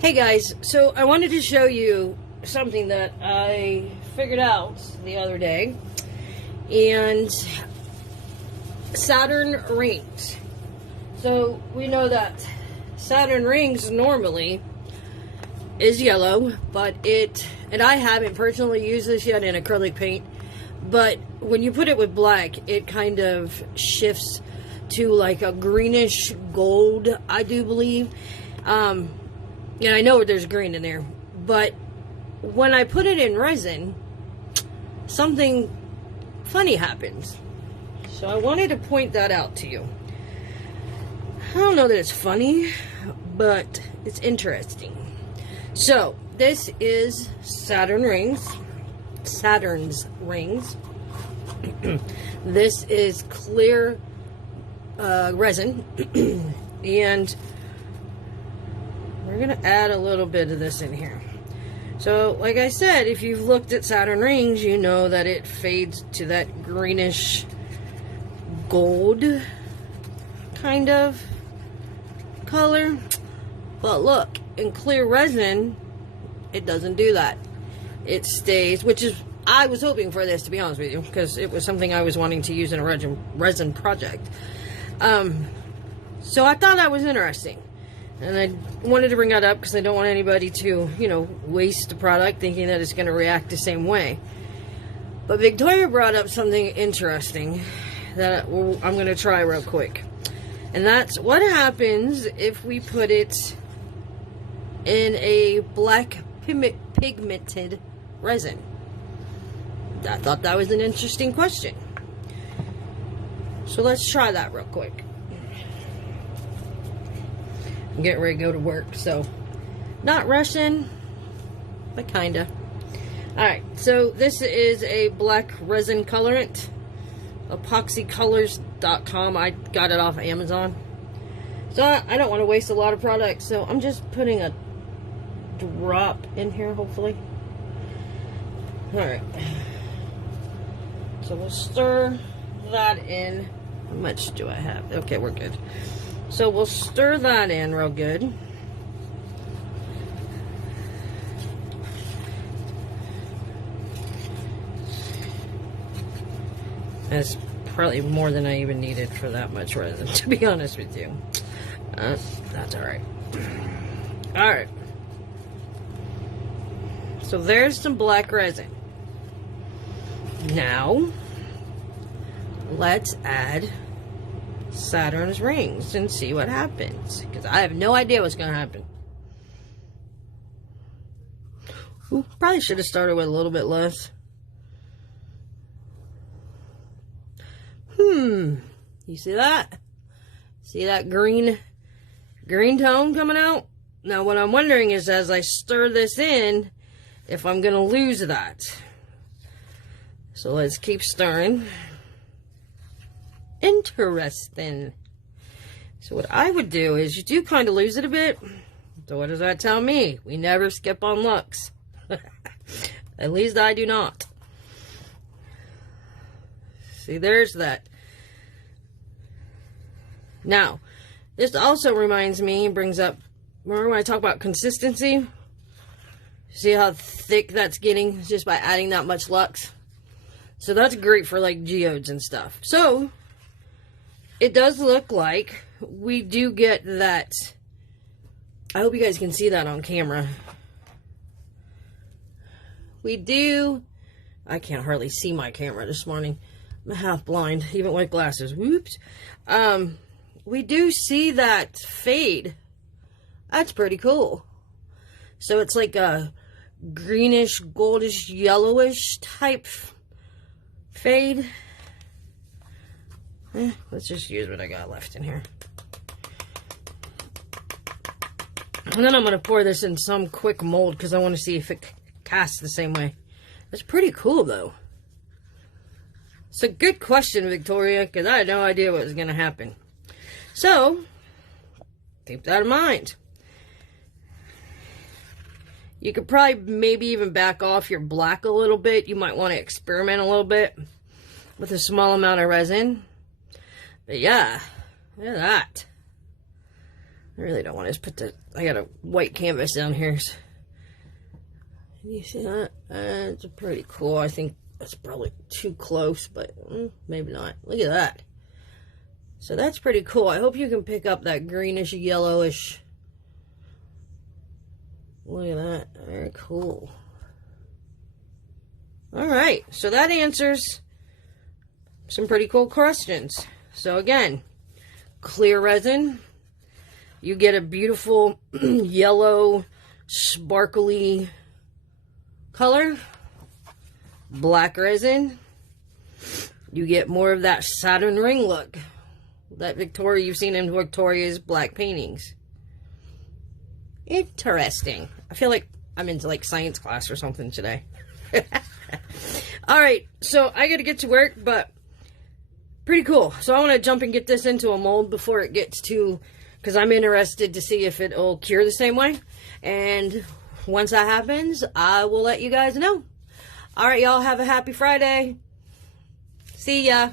Hey guys, so I wanted to show you something that I figured out the other day, and Saturn rings. So we know that Saturn rings normally is yellow, but and I haven't personally used this yet in acrylic paint, but when you put it with black, it kind of shifts to like a greenish gold, I do believe. And I know there's green in there, but when I put it in resin, something funny happens. So I wanted to point that out to you. I don't know that it's funny, but it's interesting. So this is Saturn's rings. This is clear resin, and we're going to add a little bit of this in here. So, like I said, if you've looked at Saturn rings, you know that it fades to that greenish gold kind of color. But look, in clear resin, it doesn't do that. It stays, which is, I was hoping for this, to be honest with you, because it was something I was wanting to use in a resin project. So I thought that was interesting. And I wanted to bring that up because I don't want anybody to, waste the product thinking that it's going to react the same way. But Victoria brought up something interesting that I'm going to try real quick. And that's what happens if we put it in a black pigmented resin. I thought that was an interesting question. So let's try that real quick. I'm getting ready to go to work, so not rushing, but kinda. Alright, so this is a black resin colorant, epoxycolors.com. I got it off of Amazon. So I don't want to waste a lot of product, so I'm just putting a drop in here, hopefully. Alright. So we'll stir that in. How much do I have? Okay, we're good. So we'll stir that in real good. That's probably more than I even needed for that much resin, to be honest with you. That's alright. Alright. So there's some black resin. Now, let's add Saturn's rings and see what happens, because I have no idea what's going to happen. Ooh, probably should have started with a little bit less. You see that? See that green tone coming out? Now what I'm wondering is, as I stir this in, if I'm going to lose that. So let's keep stirring. Interesting. So what I would do is, you do kind of lose it a bit. So what does that tell me? We never skip on Lux. At least I do not. See, there's that. Now, this also reminds me, brings up, remember when I talk about consistency? See how thick that's getting just by adding that much Lux? So that's great for like geodes and stuff. So it does look like we do get that. I hope you guys can see that on camera. We do. I can't hardly see my camera this morning. I'm half blind, even with glasses. Whoops. We do see that fade. That's pretty cool. So it's like a greenish, goldish, yellowish type fade. Let's just use what I got left in here. And then I'm going to pour this in some quick mold because I want to see if it casts the same way. That's pretty cool, though. It's a good question, Victoria, because I had no idea what was going to happen. So, keep that in mind. You could probably maybe even back off your black a little bit. You might want to experiment a little bit with a small amount of resin. But yeah, look at that. I really don't want to just put the, I got a white canvas down here. You see that? It's pretty cool. I think that's probably too close, but maybe not. Look at that. So that's pretty cool. I hope you can pick up that greenish, yellowish. Look at that. Very cool. Alright, so that answers some pretty cool questions. So again, clear resin. You get a beautiful yellow, sparkly color. Black resin. You get more of that Saturn ring look. That Victoria you've seen in Victoria's black paintings. Interesting. I feel like I'm into like science class or something today. Alright, so I gotta get to work, but pretty cool. So I want to jump and get this into a mold before it gets to, because I'm interested to see if it'll cure the same way. And once that happens, I will let you guys know. Alright, y'all, have a happy Friday. See ya.